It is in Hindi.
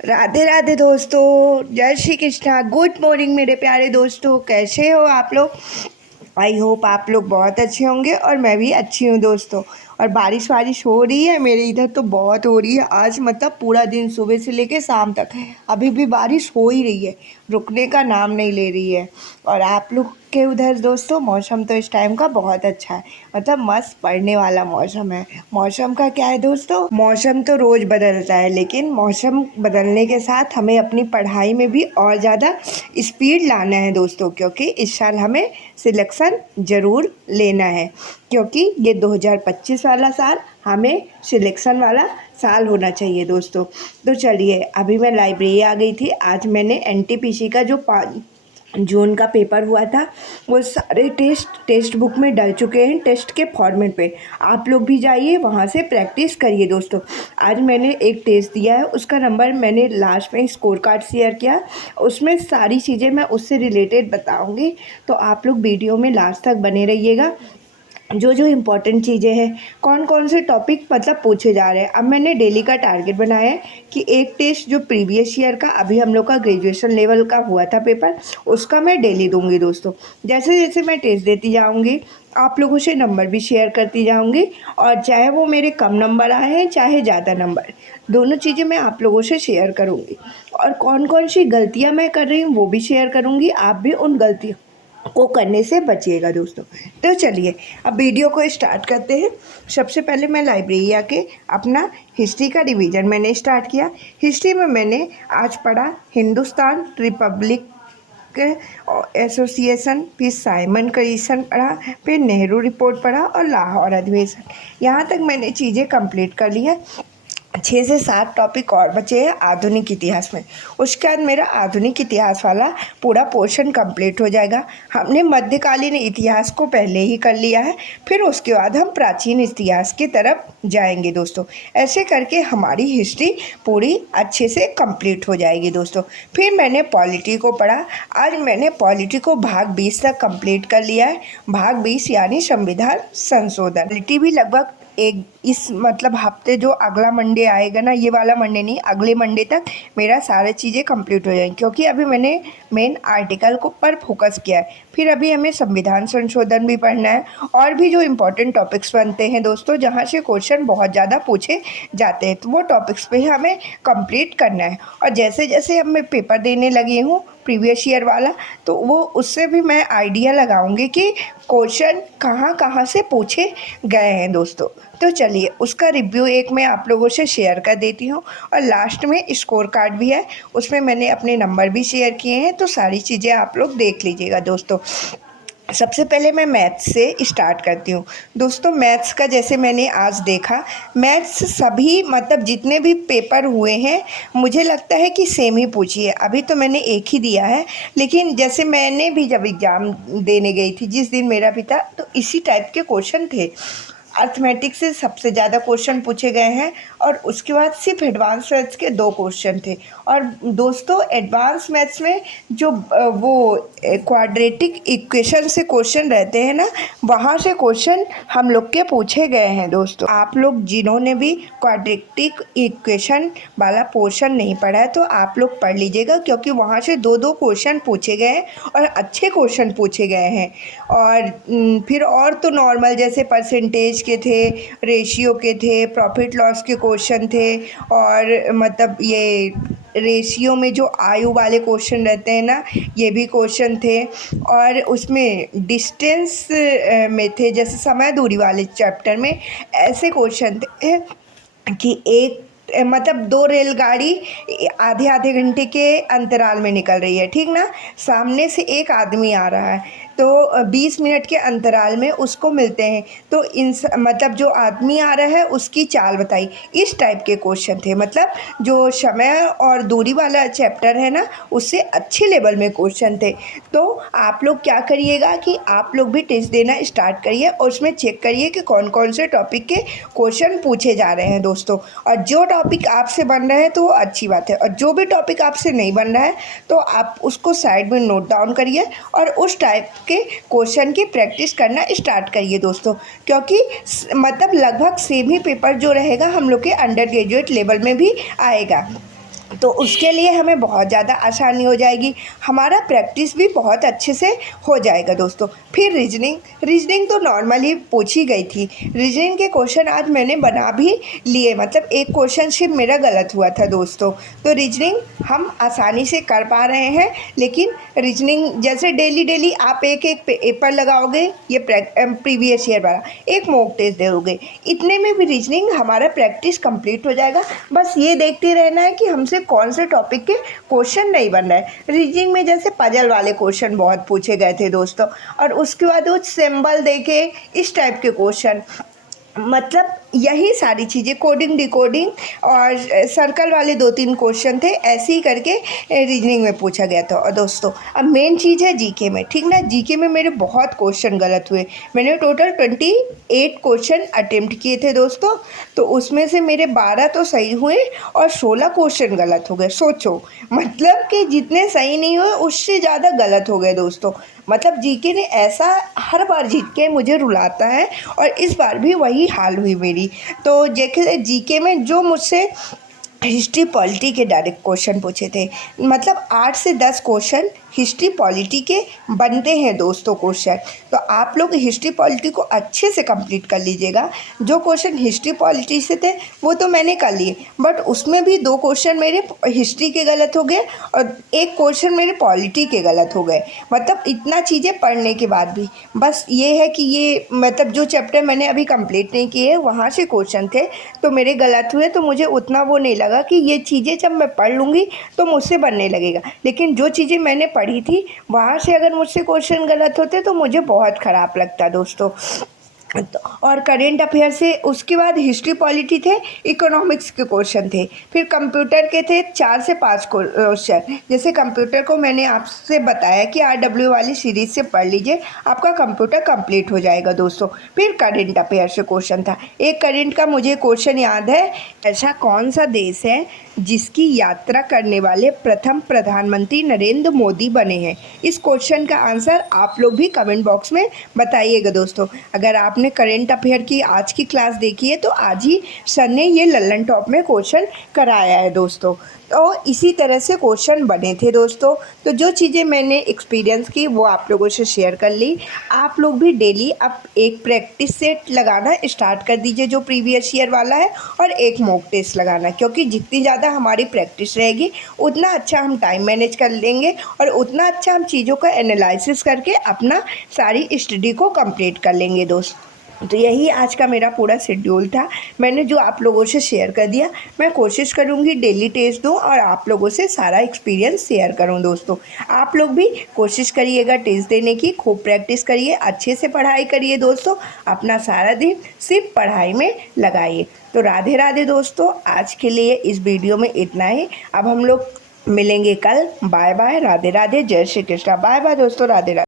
राधे राधे दोस्तों, जय श्री कृष्णा। गुड मॉर्निंग मेरे प्यारे दोस्तों, कैसे हो आप लोग। आई होप आप लोग बहुत अच्छे होंगे और मैं भी अच्छी हूँ दोस्तों। और बारिश वारिश हो रही है, मेरे इधर तो बहुत हो रही है आज, मतलब पूरा दिन सुबह से लेके शाम तक अभी भी बारिश हो ही रही है, रुकने का नाम नहीं ले रही है। और आप लोग के उधर दोस्तों मौसम तो इस टाइम का बहुत अच्छा है, मतलब मस्त पढ़ने वाला मौसम है। मौसम का क्या है दोस्तों, मौसम तो रोज़ बदलता है, लेकिन मौसम बदलने के साथ हमें अपनी पढ़ाई में भी और ज़्यादा स्पीड लाना है दोस्तों, क्योंकि इस साल हमें सिलेक्शन ज़रूर लेना है, क्योंकि ये 2025 वाला साल हमें सिलेक्शन वाला साल होना चाहिए दोस्तों। तो चलिए, अभी मैं लाइब्रेरी आ गई थी। आज मैंने एनटीपीसी का जो जून का पेपर हुआ था वो सारे टेस्ट बुक में डल चुके हैं, टेस्ट के फॉर्मेट पे। आप लोग भी जाइए वहाँ से प्रैक्टिस करिए दोस्तों। आज मैंने एक टेस्ट दिया है, उसका नंबर मैंने लास्ट में स्कोर कार्ड शेयर किया, उसमें सारी चीज़ें मैं उससे रिलेटेड बताऊँगी। तो आप लोग वीडियो में लास्ट तक बने रहिएगा। जो जो इम्पोर्टेंट चीज़ें हैं, कौन कौन से टॉपिक मतलब पूछे जा रहे हैं। अब मैंने डेली का टारगेट बनाया है कि एक टेस्ट जो प्रीवियस ईयर का, अभी हम लोग का ग्रेजुएशन लेवल का हुआ था पेपर, उसका मैं डेली दूंगी दोस्तों। जैसे जैसे मैं टेस्ट देती जाऊंगी, आप लोगों से नंबर भी शेयर करती जाऊंगी, और चाहे वो मेरे कम नंबर आए हैं चाहे ज़्यादा नंबर, दोनों चीज़ें मैं आप लोगों से शेयर करूँगी। और कौन कौन सी गलतियाँ मैं कर रही हूँ वो भी शेयर करूँगी, आप भी उन गलतियों को करने से बचिएगा दोस्तों। तो चलिए अब वीडियो को स्टार्ट करते हैं। सबसे पहले मैं लाइब्रेरी आके अपना हिस्ट्री का रिवीजन मैंने स्टार्ट किया। हिस्ट्री में मैंने आज पढ़ा हिंदुस्तान रिपब्लिक एसोसिएशन, फिर साइमन कमीशन पढ़ा, फिर नेहरू रिपोर्ट पढ़ा और लाहौर अधिवेशन। यहाँ तक मैंने चीज़ें कंप्लीट कर ली है। 6 से 7 टॉपिक और बचे हैं आधुनिक इतिहास में। उसके बाद मेरा आधुनिक इतिहास वाला पूरा पोर्शन कंप्लीट हो जाएगा। हमने मध्यकालीन इतिहास को पहले ही कर लिया है, फिर उसके बाद हम प्राचीन इतिहास की तरफ जाएंगे दोस्तों। ऐसे करके हमारी हिस्ट्री पूरी अच्छे से कंप्लीट हो जाएगी दोस्तों। फिर मैंने पॉलिटी को पढ़ा। आज मैंने पॉलिटी को भाग 20 तक कंप्लीट कर लिया है। भाग 20 यानी संविधान संशोधन। पॉलिटी भी लगभग एक इस मतलब हफ्ते जो अगला मंडे आएगा ना, ये वाला मंडे नहीं, अगले मंडे तक मेरा सारी चीज़ें कंप्लीट हो जाएंगी, क्योंकि अभी मैंने मेन आर्टिकल को पर फोकस किया है। फिर अभी हमें संविधान संशोधन भी पढ़ना है, और भी जो इम्पोर्टेंट टॉपिक्स बनते हैं दोस्तों, जहाँ से क्वेश्चन बहुत ज़्यादा पूछे जाते हैं, तो वो टॉपिक्स पे हमें कंप्लीट करना है। और जैसे जैसे अब मैं पेपर देने लगी हूँ प्रीवियस ईयर वाला, तो वो उससे भी मैं आइडिया लगाऊंगी कि क्वेश्चन कहाँ कहाँ से पूछे गए हैं दोस्तों। तो चलिए उसका रिव्यू एक मैं आप लोगों से शेयर कर देती हूँ। और लास्ट में स्कोर कार्ड भी है, उसमें मैंने अपने नंबर भी शेयर किए हैं, तो सारी चीज़ें आप लोग देख लीजिएगा दोस्तों। सबसे पहले मैं मैथ्स से स्टार्ट करती हूँ दोस्तों। मैथ्स का जैसे मैंने आज देखा, मैथ्स सभी मतलब जितने भी पेपर हुए हैं, मुझे लगता है कि सेम ही पूछी है। अभी तो मैंने एक ही दिया है, लेकिन जैसे मैंने भी जब एग्ज़ाम देने गई थी जिस दिन मेरा भी था, तो इसी टाइप के क्वेश्चन थे। अर्थमेटिक से सबसे ज़्यादा क्वेश्चन पूछे गए हैं, और उसके बाद सिर्फ एडवांस मैथ्स के 2 क्वेश्चन थे। और दोस्तों एडवांस मैथ्स में जो वो क्वाड्रेटिक इक्वेशन से क्वेश्चन रहते हैं ना, वहाँ से क्वेश्चन हम लोग के पूछे गए हैं दोस्तों। आप लोग जिन्होंने भी क्वाड्रेटिक इक्वेशन वाला पोर्शन नहीं पढ़ा है, तो आप लोग पढ़ लीजिएगा, क्योंकि वहाँ से 2-2 क्वेश्चन पूछे गए हैं और अच्छे क्वेश्चन पूछे गए हैं। और फिर और तो नॉर्मल जैसे परसेंटेज के थे, रेशियो के थे, प्रॉफिट लॉस के क्वेश्चन थे, और मतलब ये रेशियो में जो आयु वाले क्वेश्चन रहते हैं ना, ये भी क्वेश्चन थे। और उसमें डिस्टेंस में थे, जैसे समय दूरी वाले चैप्टर में ऐसे क्वेश्चन थे कि एक मतलब 2 रेलगाड़ी आधे आधे घंटे के अंतराल में निकल रही है, ठीक ना। सामने से एक आदमी आ रहा है, तो 20 मिनट के अंतराल में उसको मिलते हैं, तो मतलब जो आदमी आ रहा है उसकी चाल बताई। इस टाइप के क्वेश्चन थे, मतलब जो समय और दूरी वाला चैप्टर है ना, उससे अच्छे लेवल में क्वेश्चन थे। तो आप लोग क्या करिएगा कि आप लोग भी टेस्ट देना स्टार्ट करिए, और उसमें चेक करिए कि कौन कौन से टॉपिक के क्वेश्चन पूछे जा रहे हैं दोस्तों। और जो टॉपिक आपसे बन रहा है तो वो अच्छी बात है, और जो भी टॉपिक आपसे नहीं बन रहा है तो आप उसको साइड में नोट डाउन करिए, और उस टाइप के क्वेश्चन की प्रैक्टिस करना स्टार्ट करिए दोस्तों। क्योंकि मतलब लगभग सेम ही पेपर जो रहेगा हम लोग के अंडर ग्रेजुएट लेवल में भी आएगा। तो उसके लिए हमें बहुत ज़्यादा आसानी हो जाएगी, हमारा प्रैक्टिस भी बहुत अच्छे से हो जाएगा दोस्तों। फिर रीजनिंग तो नॉर्मली पूछी गई थी। रीजनिंग के क्वेश्चन आज मैंने बना भी लिए, मतलब एक क्वेश्चन सिर्फ मेरा गलत हुआ था दोस्तों। तो रीजनिंग हम आसानी से कर पा रहे हैं। लेकिन रीजनिंग जैसे डेली आप एक एक पेपर लगाओगे, ये प्रीवियस ईयर वाला एक मॉक टेस्ट दोगे, इतने में भी रीजनिंग हमारा प्रैक्टिस कंप्लीट हो जाएगा। बस ये देखते रहना है कि हमसे कौन से टॉपिक के क्वेश्चन नहीं बन रहा है। रीजनिंग में जैसे पजल वाले क्वेश्चन बहुत पूछे गए थे दोस्तों, और उसके बाद वो सिंबल देके इस टाइप के क्वेश्चन, मतलब यही सारी चीज़ें, कोडिंग डिकोडिंग और सर्कल वाले 2-3 क्वेश्चन थे, ऐसे ही करके रीजनिंग में पूछा गया था। और दोस्तों अब मेन चीज़ है जीके में, ठीक ना। जीके में मेरे बहुत क्वेश्चन गलत हुए। मैंने टोटल 28 क्वेश्चन अटेम्प्ट किए थे दोस्तों, तो उसमें से मेरे 12 तो सही हुए और 16 क्वेश्चन गलत हो गए। सोचो, मतलब कि जितने सही नहीं हुए उससे ज़्यादा गलत हो गए दोस्तों। मतलब जीके ने ऐसा हर बार जीत के मुझे रुलाता है, और इस बार भी वही हाल हुई मेरी। तो जैसे जीके में जो मुझसे हिस्ट्री पॉलिटी के डायरेक्ट क्वेश्चन पूछे थे, मतलब 8 से 10 क्वेश्चन हिस्ट्री पॉलिटी के बनते हैं दोस्तों क्वेश्चन। तो आप लोग हिस्ट्री पॉलिटी को अच्छे से कंप्लीट कर लीजिएगा। जो क्वेश्चन हिस्ट्री पॉलिटी से थे वो तो मैंने कर लिए, बट उसमें भी 2 क्वेश्चन मेरे हिस्ट्री के गलत हो गए और 1 क्वेश्चन मेरे पॉलिटी के गलत हो गए। मतलब इतना चीज़ें पढ़ने के बाद भी बस ये है कि ये मतलब जो चैप्टर मैंने अभी कंप्लीट नहीं किए वहाँ से क्वेश्चन थे तो मेरे गलत हुए। तो मुझे उतना वो नहीं लगा कि ये चीज़ें जब मैं पढ़ लूँगी तो मुझसे बनने लगेगा। लेकिन जो चीज़ें मैंने पढ़ी थी वहाँ से अगर मुझसे क्वेश्चन गलत होते तो मुझे बहुत ख़राब लगता दोस्तों। और करेंट अफेयर से उसके बाद हिस्ट्री पॉलिटी थे, इकोनॉमिक्स के क्वेश्चन थे, फिर कंप्यूटर के थे 4 से 5 क्वेश्चन। जैसे कंप्यूटर को मैंने आपसे बताया कि RW वाली सीरीज से पढ़ लीजिए, आपका कंप्यूटर कंप्लीट हो जाएगा दोस्तों। फिर करेंट अफेयर से क्वेश्चन था। एक करेंट का मुझे क्वेश्चन याद है, ऐसा कौन सा देश है जिसकी यात्रा करने वाले प्रथम प्रधानमंत्री नरेंद्र मोदी बने हैं। इस क्वेश्चन का आंसर आप लोग भी कमेंट बॉक्स में बताइएगा दोस्तों। अगर आपने करेंट अफेयर की आज की क्लास देखी है तो आज ही सर ने ये लल्लन टॉप में क्वेश्चन कराया है दोस्तों। तो इसी तरह से क्वेश्चन बने थे दोस्तों। तो जो चीज़ें मैंने एक्सपीरियंस की वो आप लोगों से शेयर कर ली। आप लोग भी डेली अब एक प्रैक्टिस सेट लगाना स्टार्ट कर दीजिए जो प्रीवियस ईयर वाला है, और एक मॉक टेस्ट लगाना, क्योंकि जितनी ज़्यादा हमारी प्रैक्टिस रहेगी उतना अच्छा हम टाइम मैनेज कर लेंगे और उतना अच्छा हम चीज़ों का एनालिसिस करके अपना सारी स्टडी को कंप्लीट कर लेंगे दोस्त। तो यही आज का मेरा पूरा शेड्यूल था, मैंने जो आप लोगों से शेयर कर दिया। मैं कोशिश करूँगी डेली टेस्ट दूँ और आप लोगों से सारा एक्सपीरियंस शेयर करूँ दोस्तों। आप लोग भी कोशिश करिएगा टेस्ट देने की, खूब प्रैक्टिस करिए, अच्छे से पढ़ाई करिए दोस्तों, अपना सारा दिन सिर्फ पढ़ाई में लगाइए। तो राधे राधे दोस्तों, आज के लिए इस वीडियो में इतना ही। अब हम लोग मिलेंगे कल। बाय बाय, राधे राधे, जय श्री कृष्णा। बाय बाय दोस्तों, राधे राधे।